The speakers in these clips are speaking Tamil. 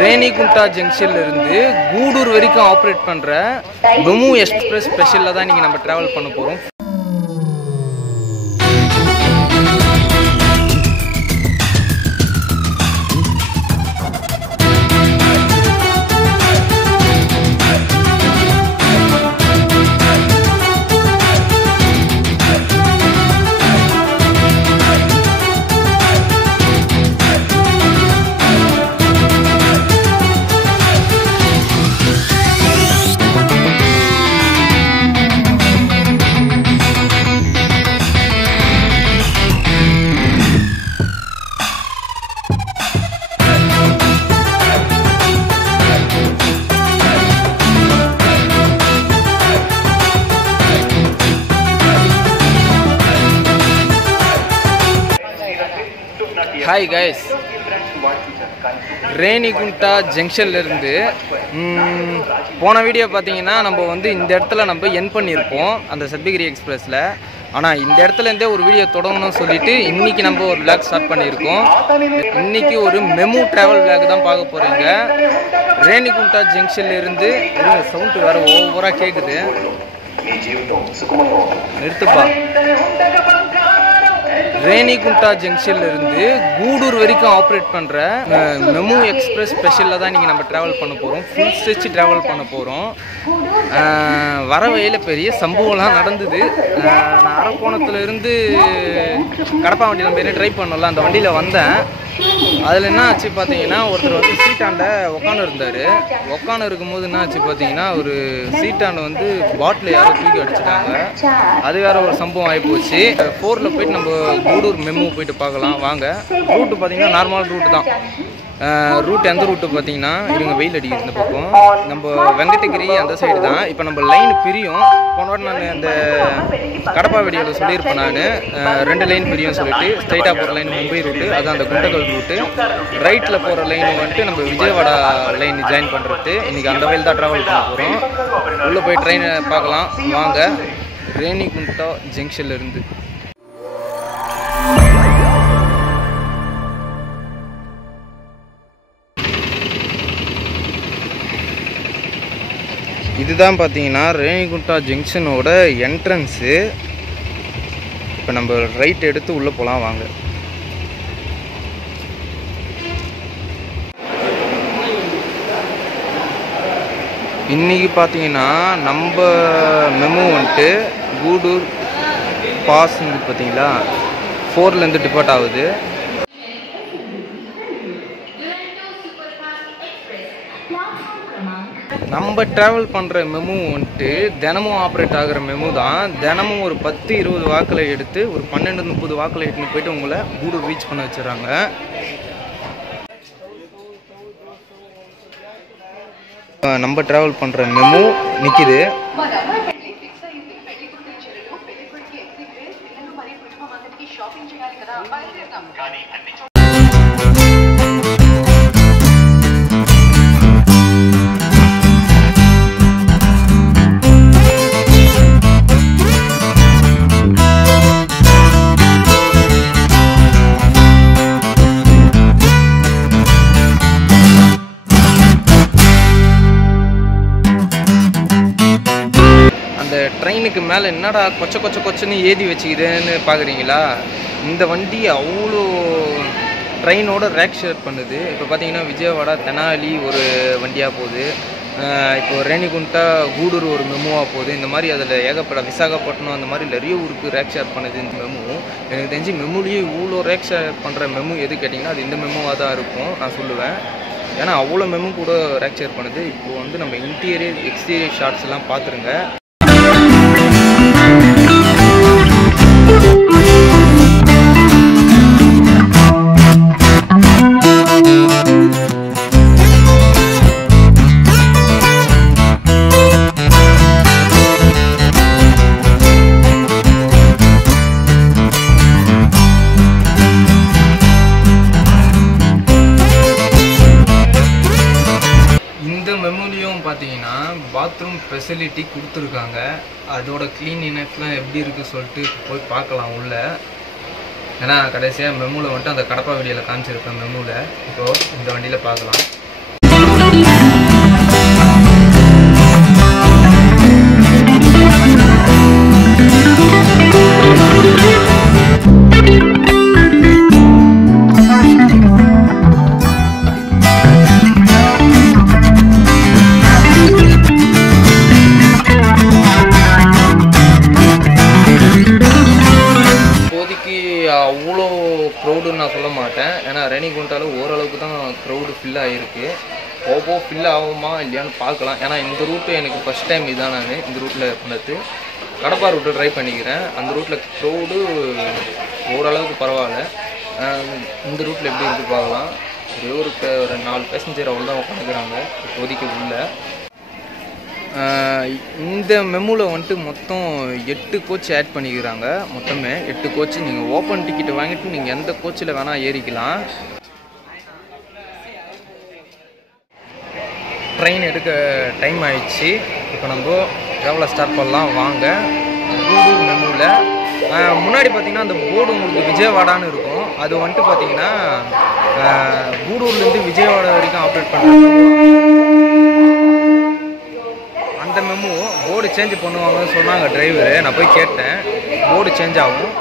ரேணிகுண்டா ஜங்ஷன்ல இருந்து கூடூர் வரைக்கும் ஆப்ரேட் பண்ற மெமு எக்ஸ்பிரஸ் ஸ்பெஷல்ல தான் நீங்க நம்ம டிராவல் பண்ண போறோம். ஹாய் கைஸ், ரேணிகுண்டா ஜங்ஷன்ல இருந்து போன வீடியோ பார்த்தீங்கன்னா நம்ம வந்து இந்த இடத்துல நம்ம என் பண்ணியிருப்போம் அந்த சத்யகிரி எக்ஸ்பிரஸில். ஆனால் இந்த இடத்துல இருந்தே ஒரு வீடியோ தொடங்கணும்னு சொல்லிட்டு இன்றைக்கி நம்ம ஒரு விளாக் ஸ்டார்ட் பண்ணியிருக்கோம். இன்றைக்கி ஒரு மெமு ட்ராவல் விளாக் தான் பார்க்க போகிறீங்க. ரேணிகுண்டா ஜங்ஷன்ல இருந்து சவுண்டு வேறு ஓவராக கேட்குது, நிறுத்துப்பா. ரேணிகுண்டா ஜங்ஷன்ல இருந்து கூடூர் வரைக்கும் ஆப்ரேட் பண்ற மெமு எக்ஸ்பிரஸ் ஸ்பெஷல்ல தான் நீங்க நம்ம டிராவல் பண்ண போறோம். ஃபுல் ஸ்ட்ரெச் டிராவல் பண்ண போறோம். வர வழியில பெரிய சம்பவம்லாம் நடந்தது. நான் அரக்கோணத்துல இருந்து கடப்பா வண்டி நம்ம என்ன ட்ரை பண்ணோம்ல, அந்த வண்டியில வந்தேன். அதில் என்ன ஆச்சு பார்த்தீங்கன்னா, ஒருத்தர் வந்து சீட்டாண்ட உட்காந்து இருந்தார். உட்காந்து இருக்கும்போது என்ன ஆச்சு பார்த்தீங்கன்னா, ஒரு சீட்டாண்ட வந்து பாட்டில் யாரும் தூக்கி அடிச்சிட்டாங்க. அது வேற ஒரு சம்பவம் ஆகிப்போச்சு. 4ல் போயிட்டு நம்ம கூடூர் மெமு போயிட்டு பார்க்கலாம் வாங்க. ரூட்டு பார்த்தீங்கன்னா நார்மல் ரூட்டு தான். ரூட் எந்த ரூட்டு பார்த்தீங்கன்னா, இவங்க வெயில் அடிக்குது இந்த பக்கம், நம்ம வெங்கடகிரி அந்த சைடு தான். இப்போ நம்ம லைன் பிரியும். போன வாட்டி நான் அந்த கடப்பா வீடியோவில் சொல்லியிருப்பேன், நான் 2 லைன் பிரியும் சொல்லிட்டு. ஸ்ட்ரைட்டாக போகிற லைன் மும்பை ரூட்டு, அது அந்த குண்டகல் ரூட்டு. ரைட்டில் போகிற லைன் வந்துட்டு நம்ம விஜயவாடா லைன் ஜாயின் பண்ணுறது. இன்றைக்கி அந்த வயல் தான் ட்ராவல் பண்ண போகிறோம். உள்ளே போய் ட்ரெயினை பார்க்கலாம் வாங்க. ரேணிகுண்டா ஜங்ஷன்ல இருந்து இதுதான் பார்த்தீங்கன்னா ரேணிகுண்டா ஜங்ஷனோட என்ட்ரன்ஸு. இப்போ நம்ம ரைட் எடுத்து உள்ளே போகலாம் வாங்க. இன்றைக்கி பார்த்தீங்கன்னா நம்ம மெமு வந்துட்டு கூடூர் பாஸ்ன்னு பார்த்தீங்களா 4லேருந்து டிபார்ட் ஆகுது. நம்ம ட்ராவல் பண்ணுற மெமு வந்துட்டு தினமும் ஆப்ரேட் ஆகிற மெமு தான். தினமும் ஒரு 10-20 வாக்கில் எடுத்து ஒரு 12-30 வாக்கில் எடுத்துன்னு போயிட்டு உங்களை கூடூர் ரீச் பண்ண வச்சுறாங்க. நம்ம ட்ராவல் பண்ணுற மெமு நிற்கிது. ட்ரெயினுக்கு மேலே என்னடா கொச்சன்னு ஏதி வச்சுக்குதுன்னு பார்க்குறீங்களா? இந்த வண்டி அவ்வளோ ட்ரெயினோட ரேக் ஷேர் பண்ணுது. இப்போ பார்த்தீங்கன்னா விஜயவாடா தெனாலி ஒரு வண்டியாக போகுது. இப்போ ரேணிகுண்டா கூடூர் ஒரு மெமுவாக போகுது. இந்த மாதிரி அதில் ஏகப்பட்ட விசாகப்பட்டினம் அந்த மாதிரி நிறைய ஊருக்கு ரேக் ஷேர் பண்ணுது இந்த மெமு. எனக்கு தெரிஞ்சு மெமுலேயே இவ்வளோ ரேக் ஷேர் பண்ணுற மெமு எது கேட்டிங்கன்னா அது இந்த மெமுவாக தான் இருக்கும் நான் சொல்லுவேன். ஏன்னா அவ்வளோ மெமு கூட ரேக் ஷேர் பண்ணுது. இப்போது வந்து நம்ம இன்டீரியர் எக்ஸ்டீரியர் ஷார்ட்ஸ் எல்லாம் பார்த்துருங்க. பார்த்தீங்கன்னா பாத்ரூம் ஃபெசிலிட்டி கொடுத்துருக்காங்க. அதோட க்ளீனினஸ்லாம் எப்படி இருக்குது சொல்லிட்டு போய் பார்க்கலாம் உள்ள. ஏன்னா கடைசியாக மெமுவில் வந்துட்டு அந்த கடப்பா வீடியோவில் காமிச்சிருப்பேன் மெமுவில். இப்போது இந்த வண்டியில் பார்க்கலாம். ஃபில் ஆகிருக்கு. போக ஃபில் ஆகுமா இல்லையான்னு பார்க்கலாம். ஏன்னா இந்த ரூட்டு எனக்கு ஃபஸ்ட் டைம் இதுதான். நான் இந்த ரூட்டில் பண்ணது கடப்பா ரூட்டை ட்ரை பண்ணிக்கிறேன். அந்த ரூட்டில் க்ரௌடு ஓரளவுக்கு பரவாயில்ல. இந்த ரூட்டில் எப்படி இருக்குது பார்க்கலாம். ஒரு 4 பேசஞ்சர் அவ்வளோ தான் உட்காந்துக்கிறாங்க இப்போதைக்கு உள்ள. இந்த மெமுவில் வந்துட்டு மொத்தம் 8 கோச் ஆட் பண்ணிக்கிறாங்க. மொத்தமே 8 கோச். நீங்கள் ஓப்பன் டிக்கெட் வாங்கிட்டு நீங்கள் எந்த கோச்சில் வேணால் ஏறிக்கலாம். ட்ரெயின் எடுக்க டைம் ஆயிடுச்சு. இப்போ நம்ம ட்ராவலை ஸ்டார்ட் பண்ணலாம் வாங்க. கூடூர் மெமுவில் முன்னாடி பார்த்தீங்கன்னா அந்த போர்டு உங்களுக்கு விஜயவாடான்னு இருக்கும். அது வந்துட்டு பார்த்தீங்கன்னா கூடூர்லேருந்து விஜயவாடா வரைக்கும் ஆப்ரேட் பண்ணுறாங்க. அந்த மெமு போர்டு சேஞ்ச் பண்ணுவாங்கன்னு சொன்னாங்க டிரைவரு. நான் போய் கேட்டேன், போர்டு சேஞ்ச் ஆகும்.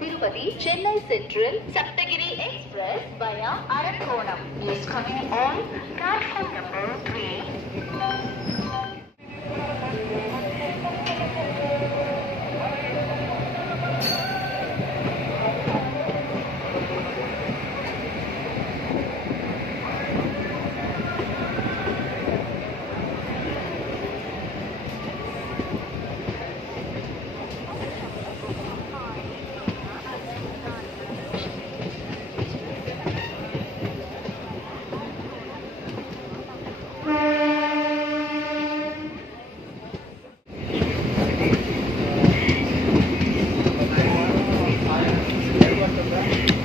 Tirupati Chennai Central Saptagiri Express via Arakkonam is coming on platform number 3.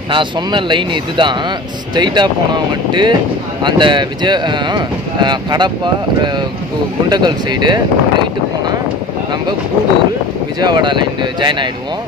நான் சொன்ன லைன் இதுதான். ஸ்ட்ரைட்டாக போனால் வந்துட்டு அந்த கடப்பா குண்டக்கல் சைடு, ரைட்டு போனால் நம்ம கூடூர் விஜயவாடா லைன் ஜாயின் ஆகிடுவோம்.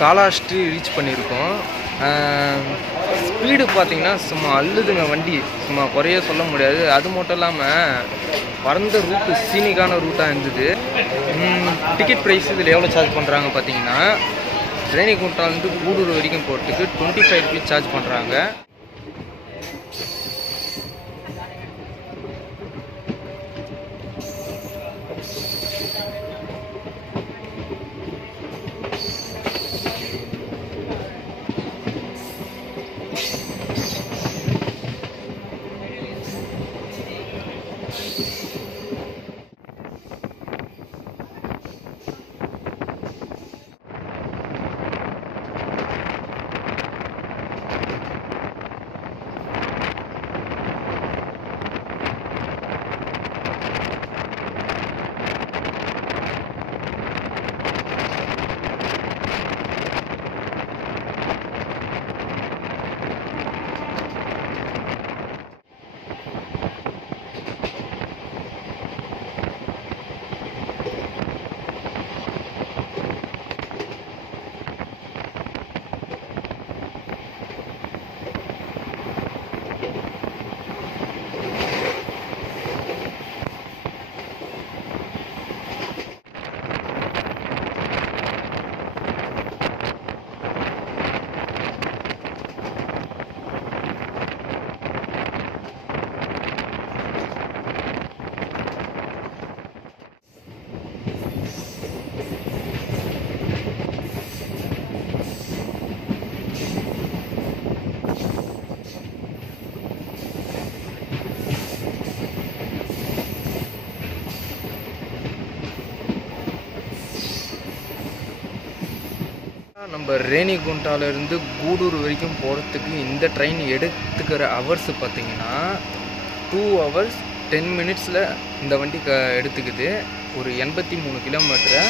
காலாஸ்ட்ரி ரீச் பண்ணியிருக்கோம். ஸ்பீடு பார்த்திங்கன்னா சும்மா அள்ளுதுங்க வண்டி, சும்மா குறைய சொல்ல முடியாது. அது மட்டும் இல்லாமல் பறந்த ரூட்டு சீனிக்கான ரூட்டாக இருந்தது. டிக்கெட் ப்ரைஸ் இதில் எவ்வளோ சார்ஜ் பண்ணுறாங்க பார்த்தீங்கன்னா ரேணிகுண்டாலேருந்து கூடூர் வரைக்கும் போகிறதுக்கு 25 rupees சார்ஜ் பண்ணுறாங்க. நம்ம ரேணிகுண்டாலேருந்து கூடூர் வரைக்கும் போகிறதுக்கு இந்த ட்ரெயின் எடுத்துக்கிற ஹவர்ஸ் பார்த்திங்கன்னா 2 hours 10 minutes இந்த வண்டி எடுத்துக்குது. ஒரு 83 kilometer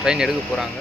ட்ரெயின் எடுக்க போகிறாங்க.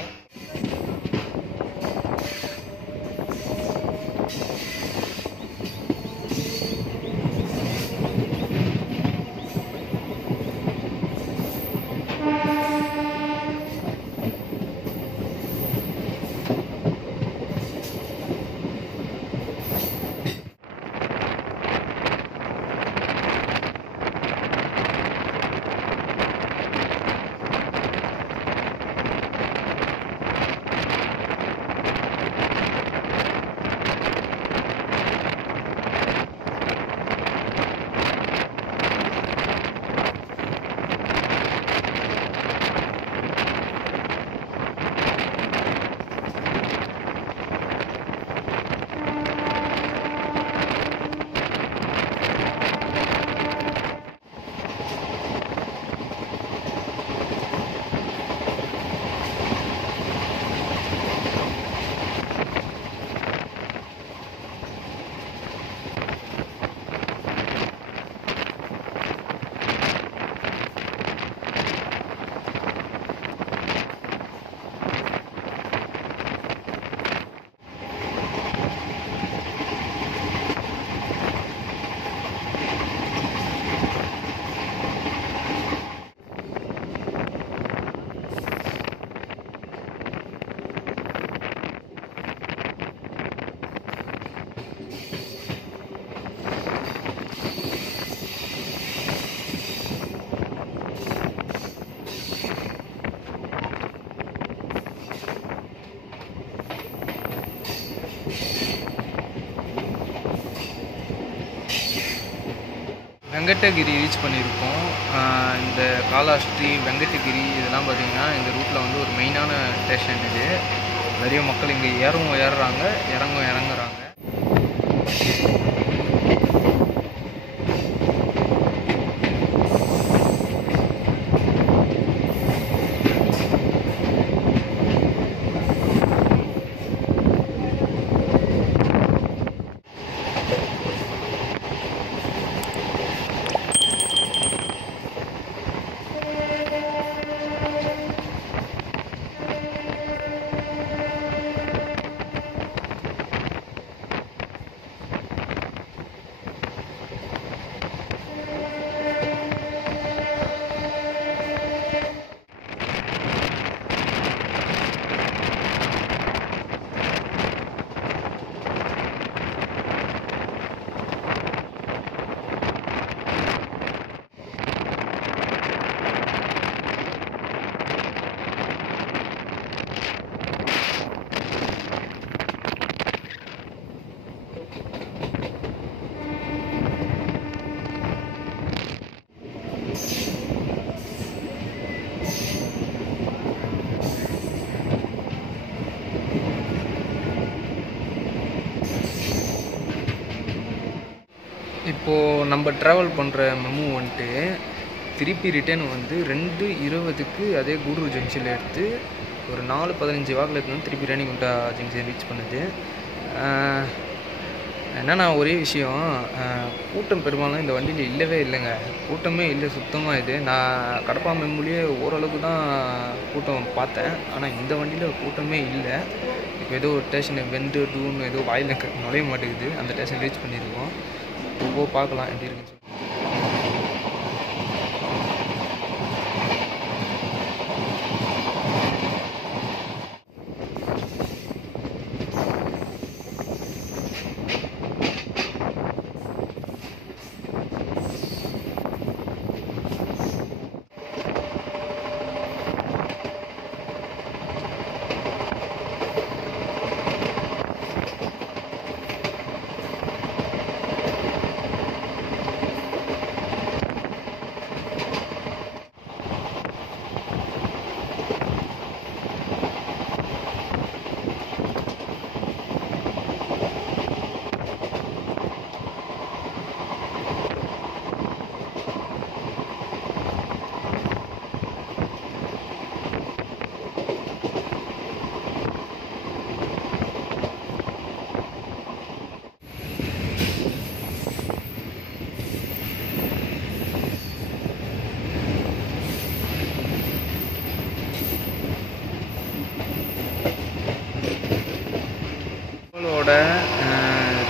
வெங்கடகிரி ரீச் பண்ணியிருக்கோம். இந்த காலாஸ்ட்ரி வெங்கடகிரி இதெல்லாம் பார்த்திங்கன்னா இந்த ரூட்டில் வந்து ஒரு மெயினான ஸ்டேஷன் இது. நிறைய மக்கள் இங்கே ஏறுறாங்க இறங்குறாங்க. இப்போது நம்ம ட்ராவல் பண்ணுற மெமு வந்துட்டு திருப்பி ரிட்டர்ன் வந்து 2:20க்கு அதே கூடூர் ஜங்ஷனில் எடுத்து ஒரு 4:15 வாக்கில் எடுத்து திருப்பி ரேணிகுண்டா ஜங்ஷன் ரீச் பண்ணுது. என்னன்னா ஒரே விஷயம், கூட்டம் பெரும்பாலும் இந்த வண்டியில் இல்லவே இல்லைங்க. கூட்டமே இல்லை சுத்தமாக. இது நான் கடப்பா மெம்புலேயே ஓரளவுக்கு தான் கூட்டம் பார்த்தேன். ஆனால் இந்த வண்டியில் கூட்டமே இல்லை. இப்போ ஏதோ ஒரு ஸ்டேஷன் வெண்டு டூன்னு ஏதோ வாயில் நுழைய மாட்டேங்குது. அந்த ஸ்டேஷன் ரீச் பண்ணியிருக்கோம். இப்போ பார்க்கலாம் எப்படி இருக்குன்னு சொல்லி.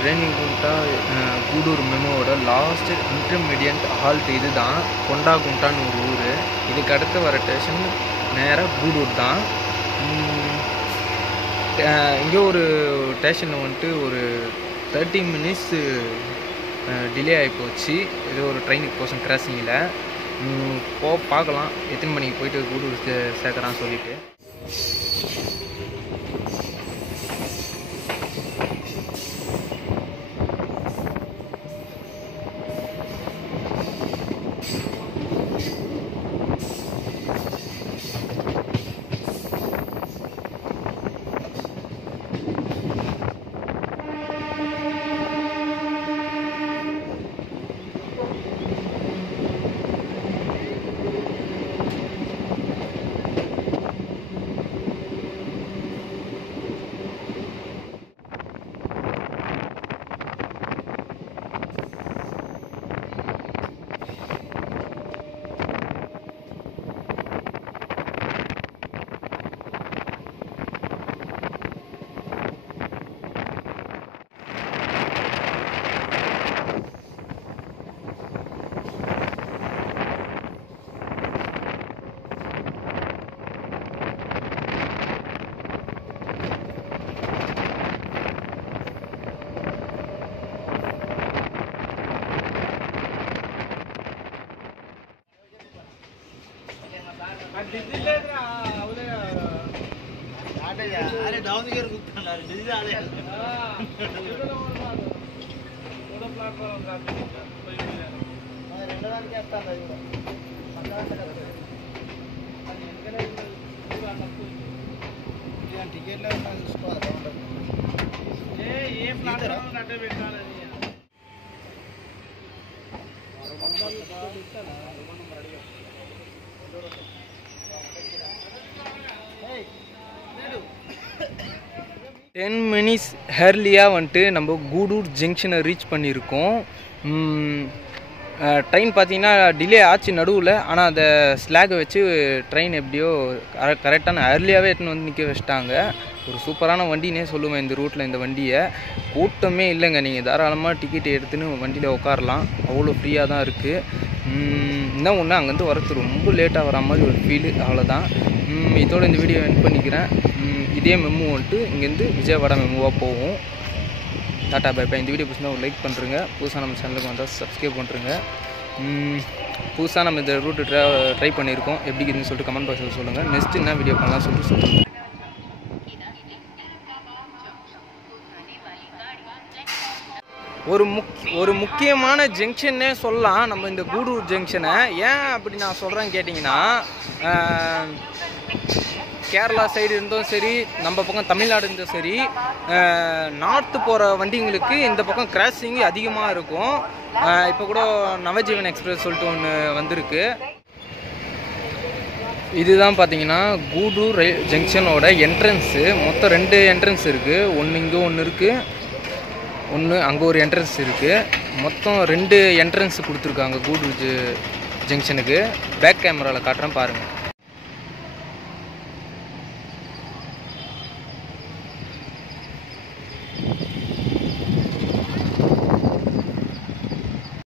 ரேணிகுண்டா கூடூர் மெமோவோட லாஸ்ட் இன்டர்மீடியட் ஹால்ட் இது தான். கொண்டாகுண்டான்னு ஒரு ஊர். இதுக்கு அடுத்து வர ஸ்டேஷன் நேராக கூடூர் தான். இங்கே ஒரு ஸ்டேஷனில் வந்துட்டு ஒரு 30 minutes டிலே ஆகி போச்சு. ஏதோ ஒரு ட்ரெயினுக்கு போர்ஷன் கிராசிங்கில் பார்க்கலாம் எத்தனை மணிக்கு போயிட்டு கூடூர் சேர்க்குறான்னு சொல்லிட்டு. अरे डाउन गियर कुत्ता डिजी आले प्लाटफॉर्म రెండో దానికి వేస్తాను అది కూడా టికెట్లో చూసుకోవాలి ఏ ప్లాట్ఫామ్ అడ్డే పెట్టాలి. டென் மினிட்ஸ் ஹேர்லியாக வந்துட்டு நம்ம கூடூர் ஜங்ஷனை ரீச் பண்ணியிருக்கோம். ட்ரெயின் பார்த்தீங்கன்னா டிலே ஆச்சு நடுவில். ஆனால் அந்த ஸ்லாகை வச்சு ட்ரெயின் எப்படியோ கரெக்டான ஏர்லியாகவே எடுத்துன்னு வந்து நிற்க வச்சிட்டாங்க. ஒரு சூப்பரான வண்டினே சொல்லுவேன் இந்த ரூட்டில். இந்த வண்டியை கூட்டமே இல்லைங்க. நீங்கள் தாராளமாக டிக்கெட் எடுத்துன்னு வண்டியில் உட்காரலாம். அவ்வளோ ஃப்ரீயாக தான் இருக்குது. இன்னும் ஒன்று அங்கேருந்து வரது ரொம்ப லேட்டாக வர மாதிரி ஒரு ஃபீலு. அவ்வளோதான். இதோட இந்த வீடியோ எண்ட் பண்ணிக்கிறேன். இதே மெமு வந்துட்டு இங்கேருந்து விஜயவாடா மெமுவாக போகும். Tata bye bye. இந்த வீடியோ பிடிச்சிருந்தா ஒரு லைக் பண்ணுறேங்க. புதுசாக நம்ம சேனலுக்கு வந்தால் சப்ஸ்கிரைப் பண்ணுறேங்க. புதுசாக நம்ம இந்த ரூட்டு ட்ரை பண்ணியிருக்கோம். எப்படி இருக்குதுன்னு சொல்லிட்டு கமெண்ட் பாக்ஸில் சொல்லுங்கள். நெக்ஸ்ட் என்ன வீடியோ பண்ணலாம் சொல்லிட்டு சொல்லுங்கள். ஒரு முக்கியமான ஜங்ஷன்னே சொல்லலாம் நம்ம இந்த கூடூர் ஜங்ஷனை. ஏன் அப்படி நான் சொல்கிறேன்னு கேட்டிங்கன்னா, கேரளா சைடு இருந்தும் சரி, நம்ம பக்கம் தமிழ்நாடு இருந்தும் சரி, நார்த்து போகிற வண்டிங்களுக்கு இந்த பக்கம் கிராசிங் அதிகமாக இருக்கும். இப்போ கூட நவஜீவன் எக்ஸ்பிரஸ் சொல்லிட்டு ஒன்று வந்திருக்கு. இதுதான் பார்த்தீங்கன்னா கூடூர் ஜங்ஷனோட என்ட்ரன்ஸு. மொத்தம் 2 என்ட்ரன்ஸ் இருக்குது. ஒன்று இங்கே ஒன்று இருக்குது, ஒன்று அங்கே ஒரு என்ட்ரன்ஸ் இருக்குது. மொத்தம் 2 என்ட்ரன்ஸ் கொடுத்துருக்காங்க கூடூர் ஜங்ஷனுக்கு. பேக் கேமராவில் காட்டுறேன் பாருங்கள்.